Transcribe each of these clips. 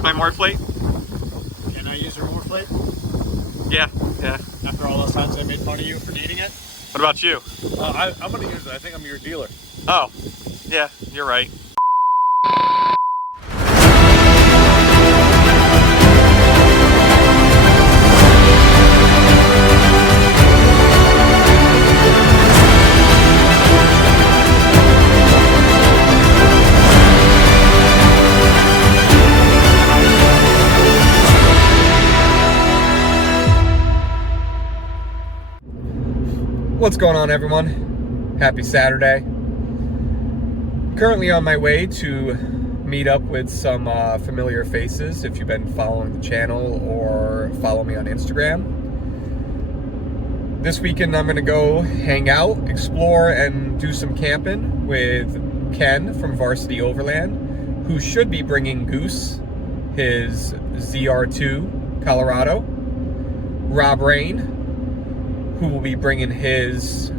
use my Morphlate? Can I use your Morphlate? Yeah, yeah. After all those times I made fun of you for needing it? What about you? I'm going to use it. I think I'm your dealer. Oh, yeah, you're right. What's going on, everyone? Happy Saturday. Currently on my way to meet up with some familiar faces if you've been following the channel or follow me on Instagram. This weekend I'm going to go hang out, explore, and do some camping with Ken from Varsity Overland, who should be bringing Goose, his ZR2 Colorado, Rob Rain, who will be bringing his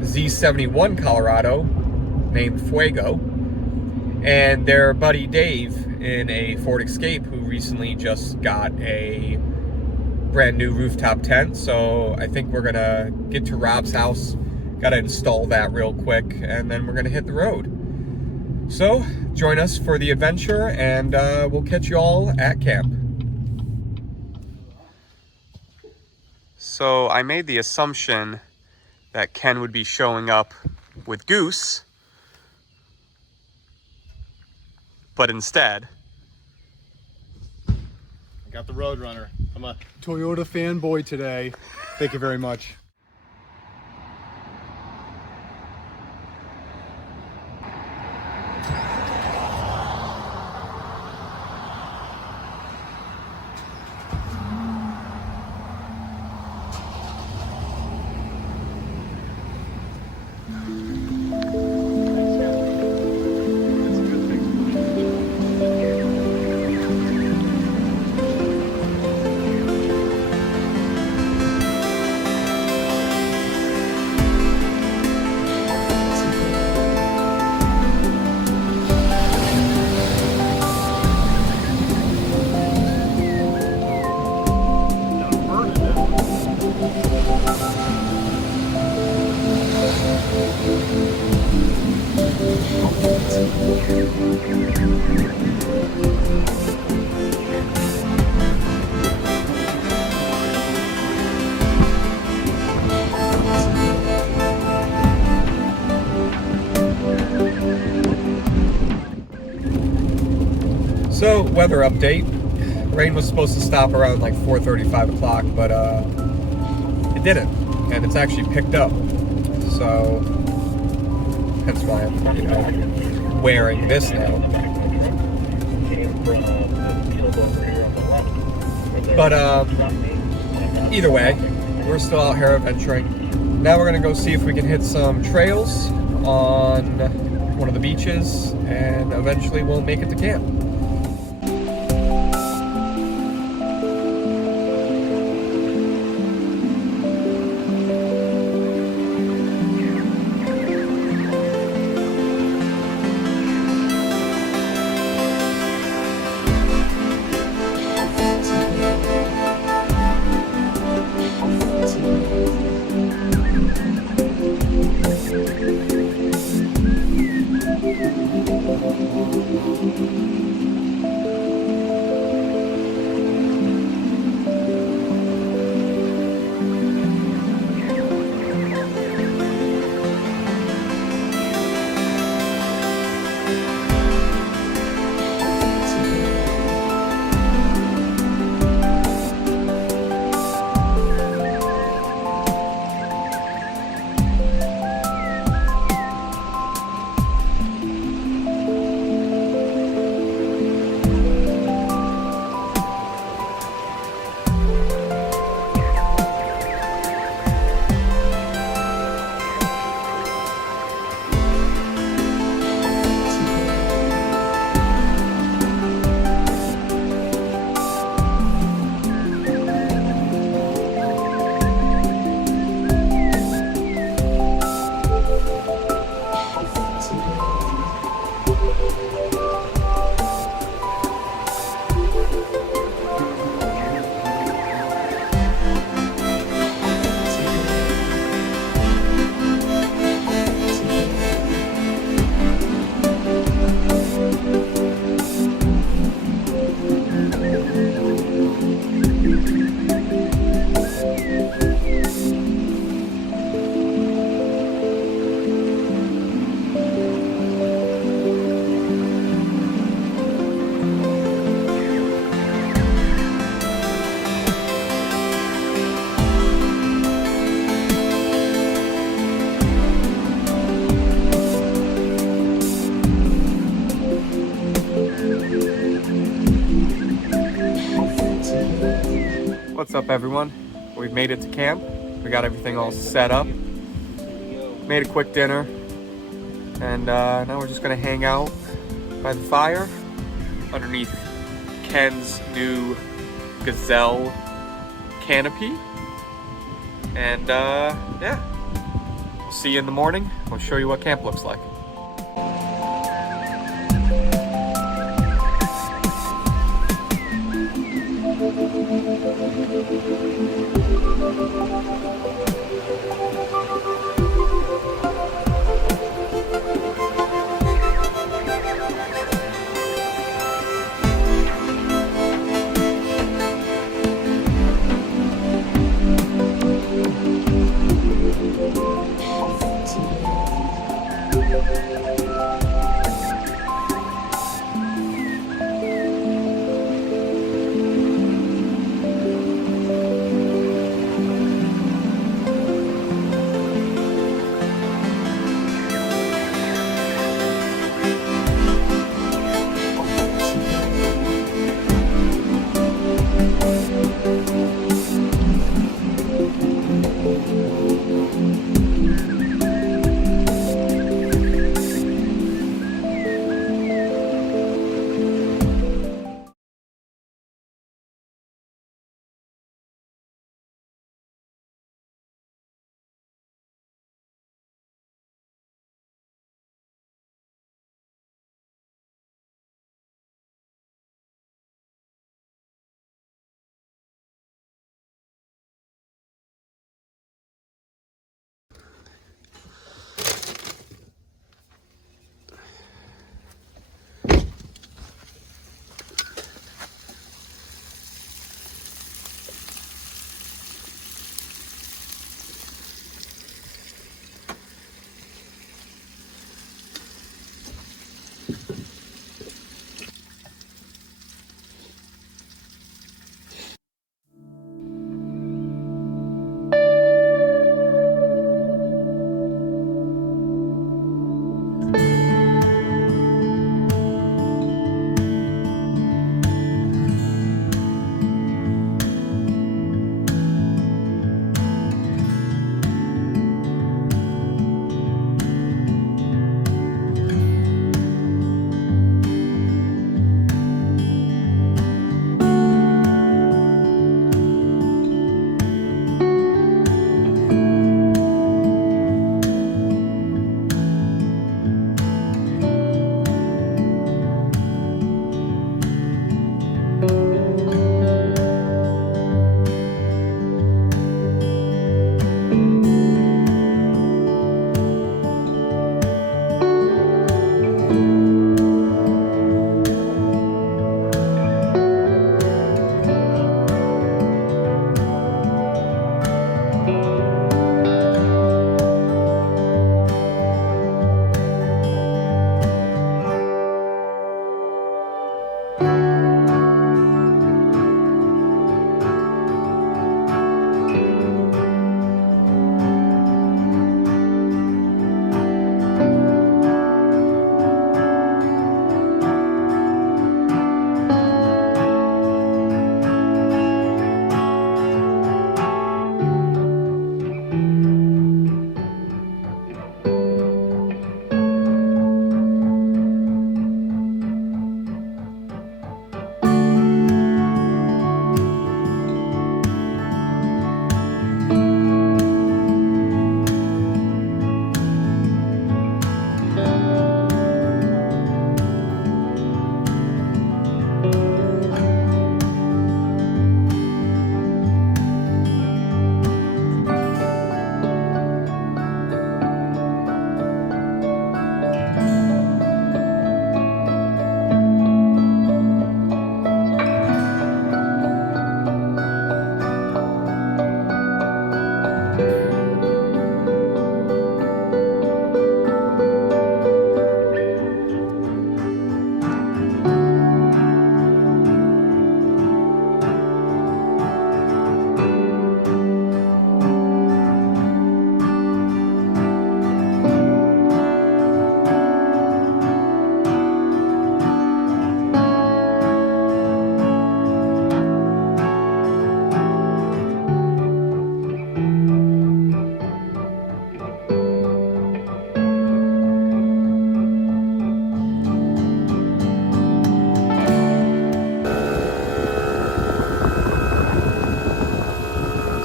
Z71 Colorado named Fuego, and their buddy Dave in a Ford Escape, who recently just got a brand new rooftop tent. So I think we're gonna get to Rob's house, gotta install that real quick, and then we're gonna hit the road. So join us for the adventure, and we'll catch you all at camp. So I made the assumption that Ken would be showing up with Goose, but instead I got the Roadrunner. I'm a Toyota fanboy today. Thank you very much. So, weather update. Rain was supposed to stop around like 4:30, 5 o'clock, but it didn't, and it's actually picked up. So, hence why I'm, wearing this now. But either way, we're still out here adventuring. Now we're gonna go see if we can hit some trails on one of the beaches, and eventually we'll make it to camp. What's up, everyone? We've made it to camp. We got everything all set up. Made a quick dinner. And now we're just gonna hang out by the fire underneath Ken's new Gazelle canopy. And yeah, we'll see you in the morning. We'll show you what camp looks like.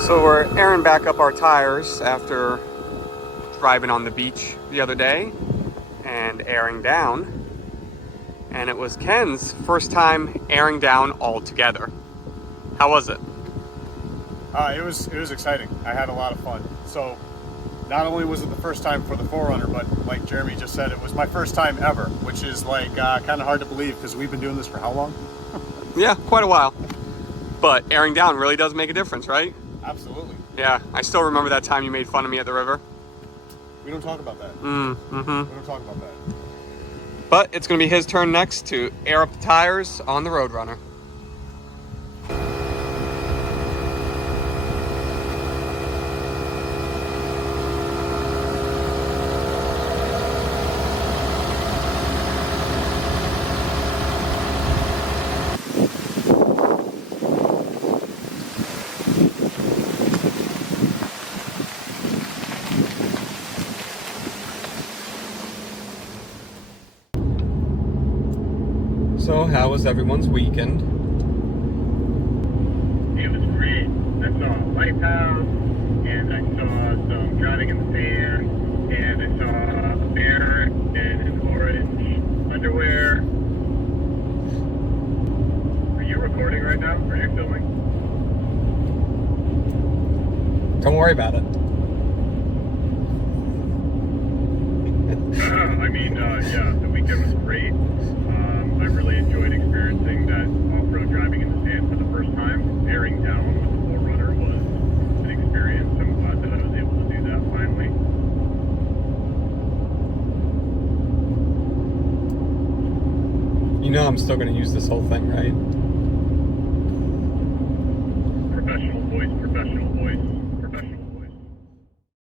So we're airing back up our tires after driving on the beach the other day and airing down. And it was Ken's first time airing down altogether. How was it? It was exciting. I had a lot of fun. So not only was it the first time for the 4Runner, but like Jeremy just said, it was my first time ever, which is like kind of hard to believe because we've been doing this for how long? Yeah, quite a while. But airing down really does make a difference, right? Absolutely. Yeah, I still remember that time you made fun of me at the river. We don't talk about that. Mm-hmm. We don't talk about that. But it's going to be his turn next to air up the tires on the Roadrunner. So, how was everyone's weekend? It was great. I saw a lighthouse, and I saw some drowning in the sand, and I saw a bear in an orange underwear. Are you recording right now, or are you filming? Don't worry about it. Yeah, the weekend was great. I really enjoyed experiencing that off-road driving in the sand for the first time. Airing down with the 4Runner was an experience. I'm glad that I was able to do that finally. You know I'm still going to use this whole thing, right? Professional voice, professional voice.